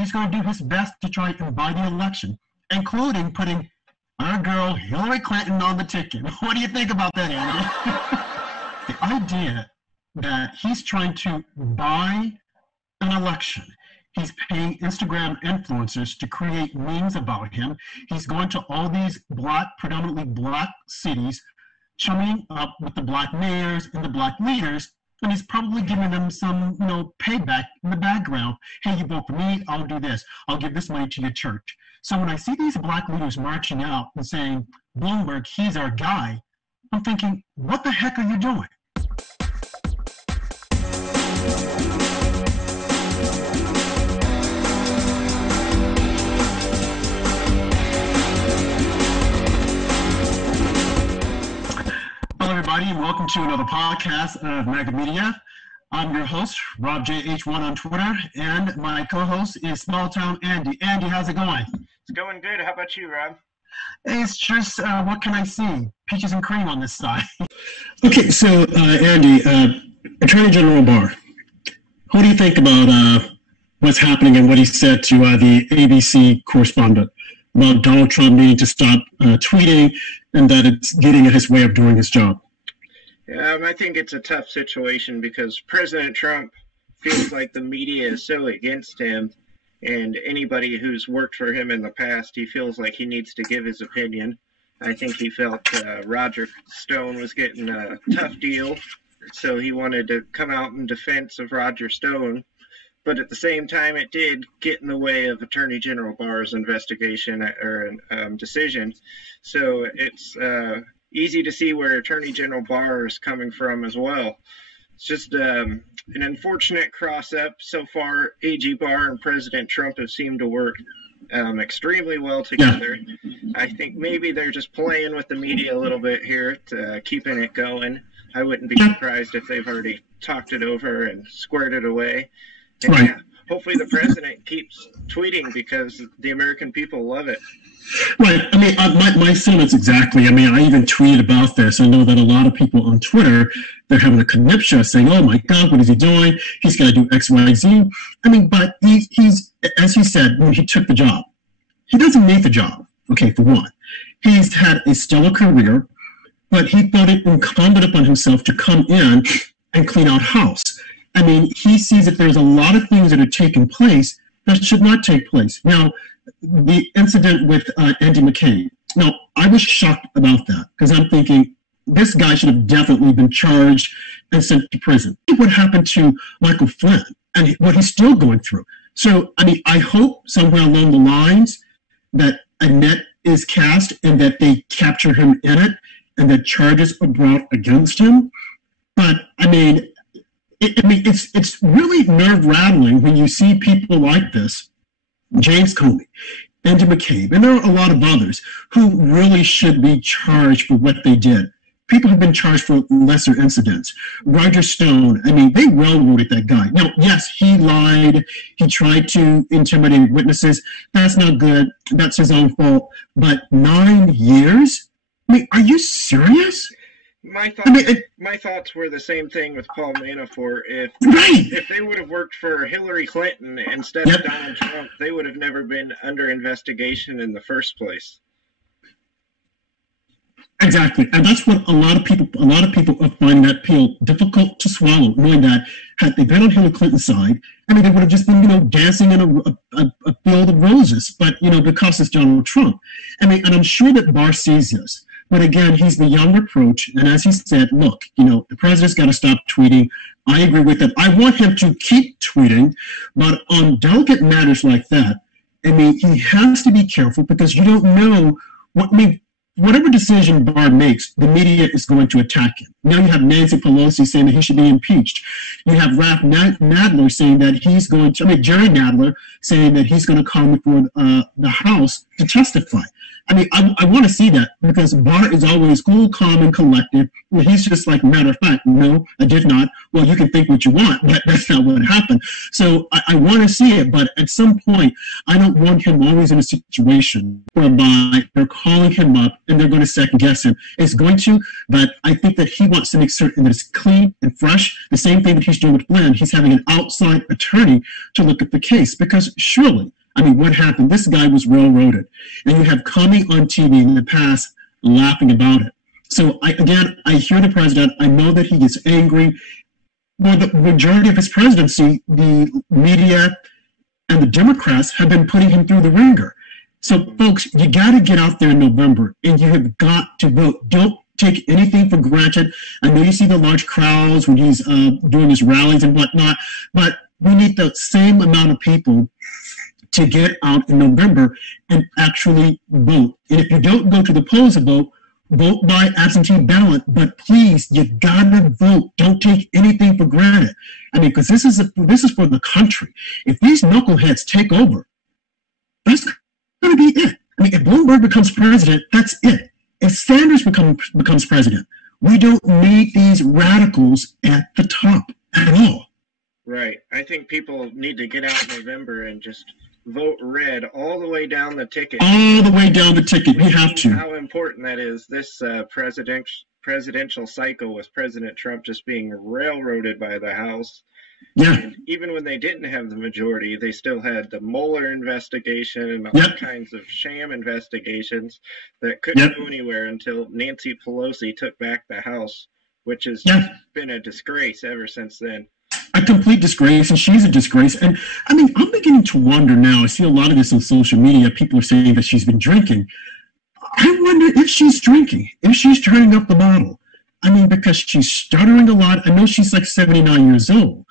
he's going to do his best to try and buy the election, including putting our girl Hillary Clinton on the ticket. What do you think about that, Andy? The idea that he's trying to buy an election. He's paying Instagram influencers to create memes about him. He's going to all these predominantly black cities, chumming up with the black mayors and the black leaders, and he's probably giving them some, payback in the background. Hey, you vote for me, I'll do this. I'll give this money to your church. So when I see these black leaders marching out and saying, Bloomberg, he's our guy, I'm thinking, what the heck are you doing? Everybody, and welcome to another podcast of magAMedia. I'm your host, RobJH1 on Twitter, and my co-host is Small Town Andy. Andy, how's it going? It's going good. How about you, Rob? It's just, what can I see? Peaches and cream on this side. Okay, so Andy, Attorney General Barr, what do you think about what's happening and what he said to the ABC correspondent about Donald Trump needing to stop tweeting and that it's getting in his way of doing his job? I think it's a tough situation because President Trump feels like the media is so against him, and anybody who's worked for him in the past, he feels like he needs to give his opinion. I think he felt Roger Stone was getting a tough deal, so he wanted to come out in defense of Roger Stone. But at the same time, it did get in the way of Attorney General Barr's investigation or decision. So it's easy to see where Attorney General Barr is coming from as well. It's just an unfortunate cross-up. So far, AG Barr and President Trump have seemed to work extremely well together. I think maybe they're just playing with the media a little bit here, to keeping it going. I wouldn't be surprised if they've already talked it over and squared it away. And right. Yeah, hopefully the president keeps tweeting because the American people love it. Right. I mean, my sentiments exactly. I mean, I even tweeted about this. I know that a lot of people on Twitter, they're having a conniption saying, oh my God, what is he doing? He's got to do X, Y, Z. I mean, but he's, as he said, when he took the job, he doesn't need the job. Okay, for one. He's had a stellar career, but he felt it incumbent upon himself to come in and clean out house. I mean, he sees that there's a lot of things that are taking place that should not take place. Now, the incident with Andy McCabe. Now, I was shocked about that because I'm thinking this guy should have definitely been charged and sent to prison. What happened to Michael Flynn and what he's still going through? So, I mean, I hope somewhere along the lines that a net is cast and that they capture him in it and that charges are brought against him. But, I mean, it's really nerve-rattling when you see people like this, James Comey, Andy McCabe, and there are a lot of others who really should be charged for what they did. People have been charged for lesser incidents. Roger Stone, I mean, they railroaded that guy. Now, yes, he lied. He tried to intimidate witnesses. That's not good. That's his own fault. But 9 years? I mean, are you serious? My thoughts were the same thing with Paul Manafort. If they would have worked for Hillary Clinton instead of Donald Trump, they would have never been under investigation in the first place. Exactly, and that's what a lot of people find that pill difficult to swallow, knowing that had they been on Hillary Clinton's side, I mean, they would have just been, dancing in a field of roses. But because it's Donald Trump, I mean, and I'm sure that Barr sees this. But again, he's the young approach. And as he said, look, the president's got to stop tweeting. I agree with that. I want him to keep tweeting. But on delicate matters like that, I mean, he has to be careful because you don't know whatever decision Barr makes, the media is going to attack him. Now you have Nancy Pelosi saying that he should be impeached. You have Ralph Nadler saying that Jerry Nadler saying that he's going to come before the House to testify. I mean, I want to see that because Barr is always cool, calm, and collected. And he's just like, matter of fact, no, I did not. Well, you can think what you want, but that's not what happened. So I want to see it, but at some point, I don't want him always in a situation whereby they're calling him up and they're going to second guess him. It's going to, but I think that he wants to make certain that it's clean and fresh. The same thing that he's doing with Flynn. He's having an outside attorney to look at the case because surely, I mean, what happened? This guy was railroaded. And you have Comey on TV in the past laughing about it. So, I hear the president. I know that he gets angry. Well, the majority of his presidency, the media and the Democrats have been putting him through the ringer. So, folks, you got to get out there in November, and you have got to vote. Don't take anything for granted. I know you see the large crowds when he's doing his rallies and whatnot, but we need the same amount of people to get out in November and actually vote. And if you don't go to the polls to vote, vote by absentee ballot, but please, you gotta vote. Don't take anything for granted. I mean, because this is for the country. If these knuckleheads take over, that's gonna be it. I mean, if Bloomberg becomes president, that's it. If Sanders becomes president, we don't need these radicals at the top at all. Right. I think people need to get out in November and just vote red all the way down the ticket. All the way down the ticket. We have to. How important that is. This presidential cycle with President Trump just being railroaded by the House. Yeah. And even when they didn't have the majority, they still had the Mueller investigation and all kinds of sham investigations that couldn't go anywhere until Nancy Pelosi took back the House, which has been a disgrace ever since then. A complete disgrace, and she's a disgrace. And I mean, I'm beginning to wonder now. I see a lot of this on social media. People are saying that she's been drinking. I wonder if she's drinking, if she's turning up the bottle. I mean, because she's stuttering a lot. I know she's like 79 years old.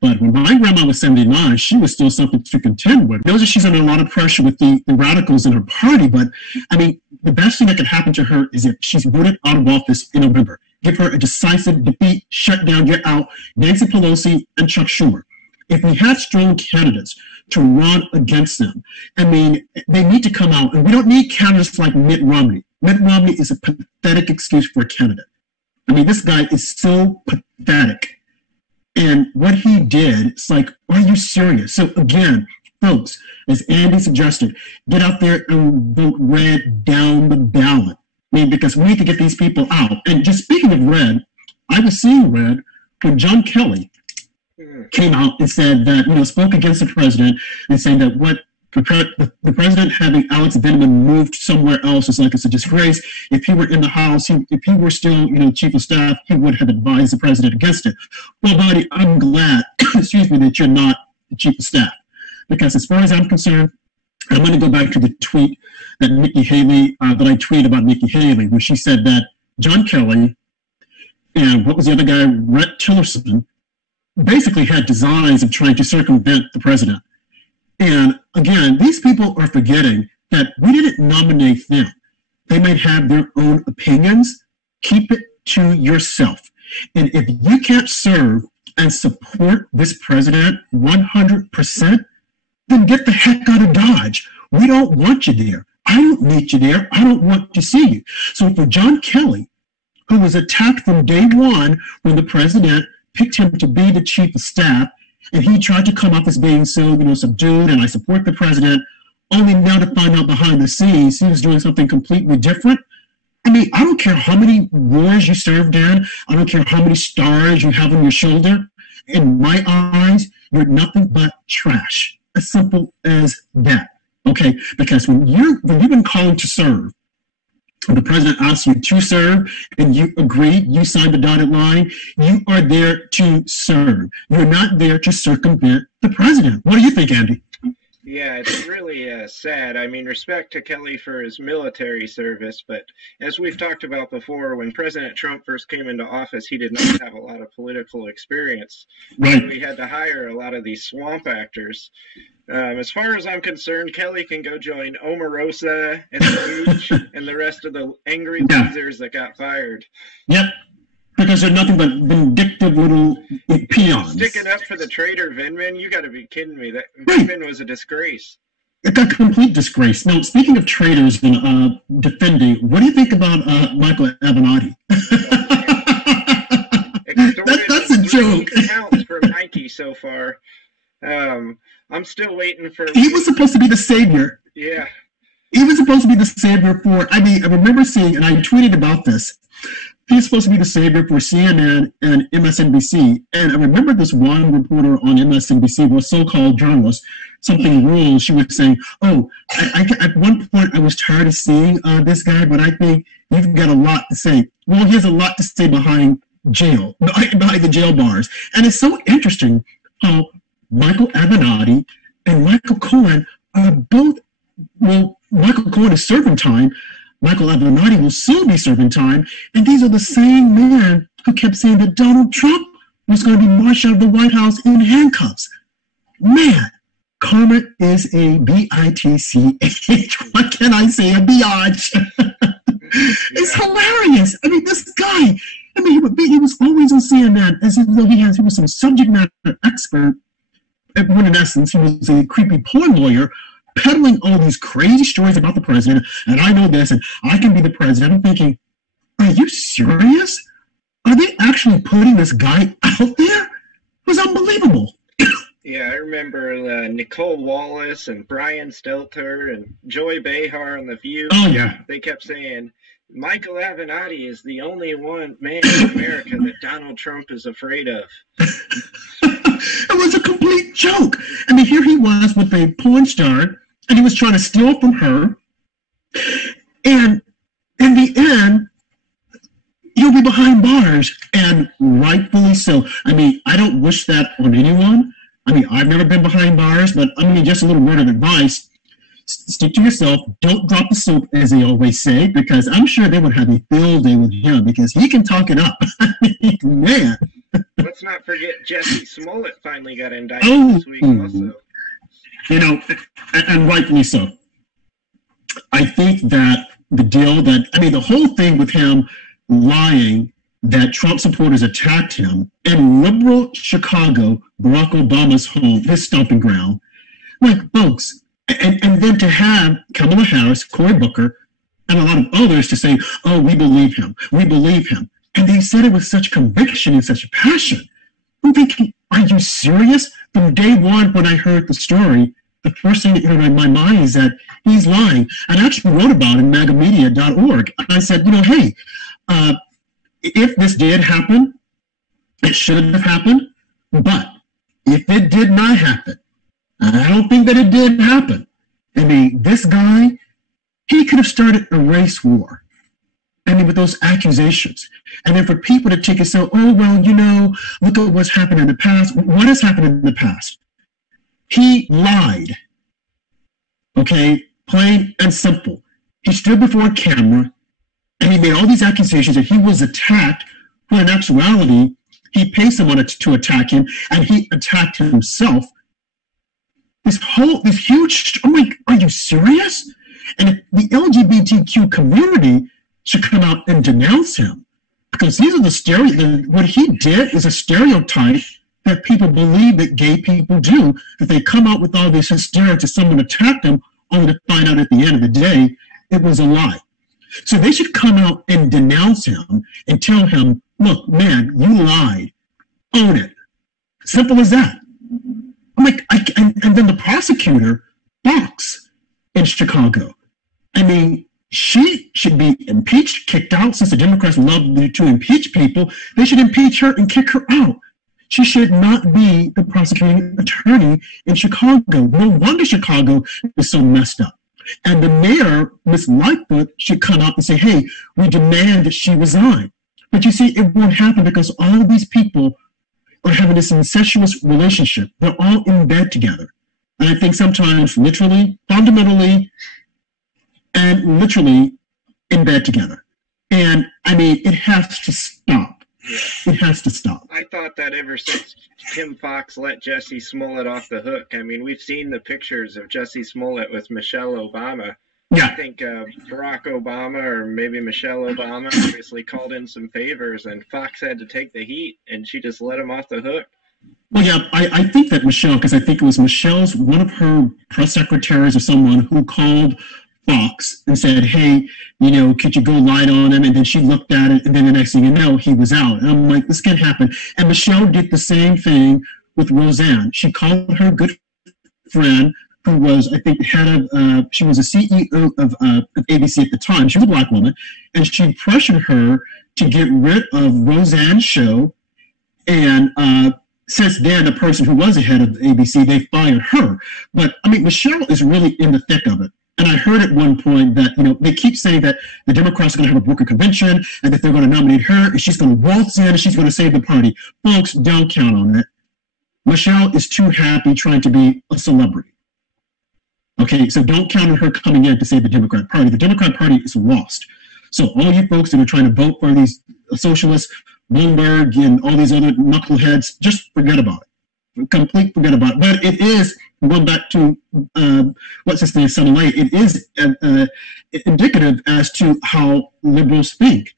But when my grandma was 79, she was still something to contend with. Knows that she's under a lot of pressure with the radicals in her party. But I mean, the best thing that could happen to her is if she's voted out of office in November. Give her a decisive defeat, shut down, get out, Nancy Pelosi and Chuck Schumer. If we have strong candidates to run against them, I mean, they need to come out. And we don't need candidates like Mitt Romney. Mitt Romney is a pathetic excuse for a candidate. I mean, this guy is so pathetic. And what he did, it's like, are you serious? So again, folks, as Andy suggested, get out there and vote red down the ballot. I mean, because we need to get these people out. And just speaking of red, I was seeing red when John Kelly came out and said that, spoke against the president and saying that what the president having Alex Vindman moved somewhere else is like it's a disgrace. If he were in the House, if he were still, chief of staff, he would have advised the president against it. Well, buddy, I'm glad, excuse me, that you're not the chief of staff. Because as far as I'm concerned, I'm going to go back to the tweet that Nikki Haley, that I tweeted about Nikki Haley, where she said that John Kelly and what was the other guy, Rhett Tillerson, basically had designs of trying to circumvent the president. And again, these people are forgetting that we didn't nominate them. They might have their own opinions. Keep it to yourself. And if you can't serve and support this president 100%, then get the heck out of Dodge. We don't want you there. I don't need you there. I don't want to see you. So for John Kelly, who was attacked from day one when the president picked him to be the chief of staff, and he tried to come up as being so, subdued, and I support the president, only now to find out behind the scenes he was doing something completely different. I mean, I don't care how many wars you served in. I don't care how many stars you have on your shoulder. In my eyes, you're nothing but trash. As simple as that. Okay? Because when you've been calling to serve, when the president asks you to serve and you agree, you sign the dotted line, you are there to serve. You're not there to circumvent the president. What do you think, Andy? Yeah, it's really sad. I mean, respect to Kelly for his military service, but as we've talked about before, when President Trump first came into office, he did not have a lot of political experience. Right. So he had to hire a lot of these swamp actors. As far as I'm concerned, Kelly can go join Omarosa and the Beach and the rest of the angry losers that got fired. Yep. Because they're nothing but vindictive little peons. Sticking up for the traitor Vindman? You got to be kidding me. That Vindman was a disgrace. It's a complete disgrace. Now, speaking of traitors and defending, what do you think about Michael Avenatti? That's a joke. Counts for Nike so far. I'm still waiting for. He was supposed to be the savior. Yeah. He was supposed to be the savior for. I mean, I remember seeing, and I tweeted about this. He's supposed to be the savior for CNN and MSNBC. And I remember this one reporter on MSNBC, was so-called journalist, something rural. She was saying, "Oh, at one point I was tired of seeing this guy, but I think you've got a lot to say." Well, he has a lot to say behind the jail bars, and it's so interesting how Michael Avenatti and Michael Cohen are both. Well, Michael Cohen is serving time. Michael Avenatti will soon be serving time. And these are the same men who kept saying that Donald Trump was going to be marched out of the White House in handcuffs. Man, karma is a bitch. What can I say? A biatch. It's hilarious. I mean, this guy, I mean, he was always on CNN as if though he was some subject matter expert. When in essence, he was a creepy porn lawyer peddling all these crazy stories about the president, and I know this, and I can be the president. I'm thinking, are you serious? Are they actually putting this guy out there? It was unbelievable. Yeah, I remember Nicole Wallace and Brian Stelter and Joy Behar on The View. Oh, yeah. They kept saying, Michael Avenatti is the only one man in America that Donald Trump is afraid of. It was a complete joke. I mean, here he was with a porn star, and he was trying to steal from her. And in the end, he'll be behind bars, and rightfully so. I mean, I don't wish that on anyone. I mean, I've never been behind bars, but I mean, just a little word of advice. Stick to yourself. Don't drop the soap, as they always say, because I'm sure they would have a field day with him because he can talk it up. I mean, man. Let's not forget Jesse Smollett finally got indicted this week also. You know, and rightfully so. I think that the deal that, I mean, the whole thing with him lying that Trump supporters attacked him in liberal Chicago, Barack Obama's home, his stomping ground, like, folks, and then to have Kamala Harris, Cory Booker, and a lot of others to say, oh, we believe him, we believe him. And they said it with such conviction and such passion. I'm thinking, are you serious? From day one, when I heard the story, the first thing that entered my mind is that he's lying. And I actually wrote about it in magAMedia.org. And I said, you know, hey, if this did happen, it should have happened. But if it did not happen, and I don't think that it did happen, I mean, this guy, he could have started a race war. I mean, with those accusations. And then for people to take it so, oh, well, you know, look at what's happened in the past. What has happened in the past? He lied. Okay? Plain and simple. He stood before a camera and he made all these accusations that he was attacked, when in actuality, he paid someone to attack him and he attacked himself. This huge, I'm like, are you serious? And the LGBTQ community should come out and denounce him, because these are what he did is a stereotype that people believe that gay people do, that they come out with all this hysteria to someone attacked them, only to find out at the end of the day it was a lie. So they should come out and denounce him and tell him, look, man, you lied, own it. Simple as that. I'm like, and then the prosecutor, Fox, in Chicago, I mean, she should be impeached, kicked out. Since the Democrats love to impeach people, they should impeach her and kick her out. She should not be the prosecuting attorney in Chicago. No wonder Chicago is so messed up. And the mayor, Ms. Lightfoot, should come out and say, hey, we demand that she resign. But you see, it won't happen because all of these people are having this incestuous relationship. They're all in bed together. And I think sometimes literally, fundamentally, and literally in bed together. And I mean, it has to stop. It has to stop. I thought that ever since Tim Fox let Jesse Smollett off the hook. I mean, we've seen the pictures of Jesse Smollett with Michelle Obama. Yeah. I think Barack Obama or maybe Michelle Obama obviously called in some favors, and Fox had to take the heat, and she just let him off the hook. Well, yeah, I think that Michelle, because I think it was Michelle's, one of her press secretaries or someone who called Fox and said, hey, could you go light on him? And then she looked at it, and then the next thing you know, he was out. And I'm like, this can't happen. And Michelle did the same thing with Roseanne. She called her good friend, who was, I think, head of, she was a CEO of ABC at the time. She was a black woman. And she pressured her to get rid of Roseanne's show. And since then, the person who was the head of ABC, they fired her. But, I mean, Michelle is really in the thick of it. And I heard at one point that, they keep saying that the Democrats are going to have a Booker convention and that they're going to nominate her and she's going to waltz in and she's going to save the party. Folks, don't count on it. Michelle is too happy trying to be a celebrity. Okay, so don't count on her coming in to save the Democrat Party. The Democrat Party is lost. So all you folks that are trying to vote for these socialists, Bloomberg and all these other knuckleheads, just forget about it. Complete forget about it. But it is, going back to what's his name, Son Lay, it is indicative as to how liberals think.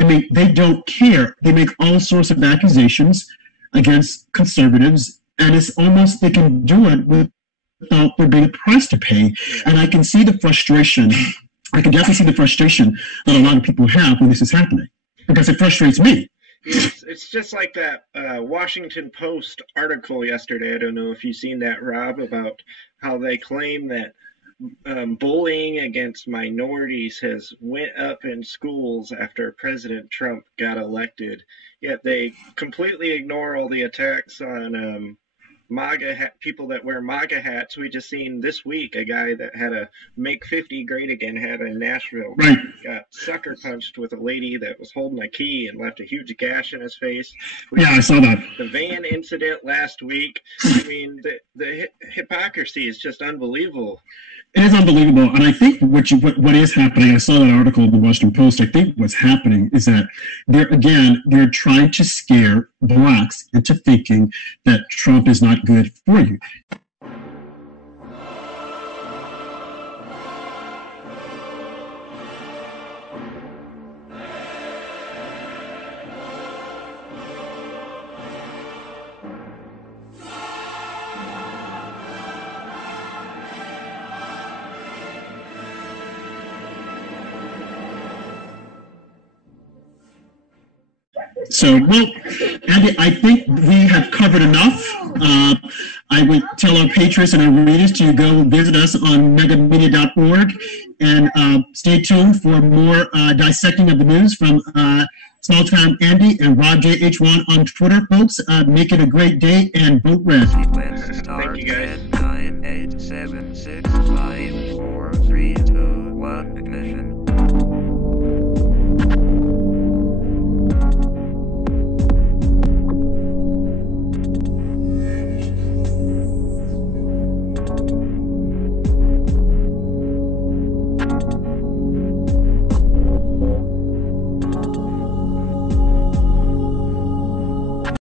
I mean, they don't care. They make all sorts of accusations against conservatives, and it's almost they can do it without there being a price to pay. And I can see the frustration. I can definitely see the frustration that a lot of people have when this is happening, because it frustrates me. It's just like that Washington Post article yesterday. I don't know if you've seen that, Rob, about how they claim that bullying against minorities has went up in schools after President Trump got elected. Yet they completely ignore all the attacks on people that wear MAGA hats. We just seen this week a guy that had a Make 50 Great Again hat in Nashville. Right. Got sucker punched with a lady that was holding a key and left a huge gash in his face. Yeah, I saw that. The van incident last week. I mean, the hypocrisy is just unbelievable. It is unbelievable, and I think what is happening, I saw that article in the Washington Post, I think what's happening is that they're trying to scare blacks into thinking that Trump is not good for you. So, well, Andy, I think we have covered enough. I would tell our patrons and our readers to go visit us on magAMedia.org and stay tuned for more dissecting of the news from Small Town Andy and Rob JH1 on Twitter, folks. Make it a great day and vote red. Thank you, guys.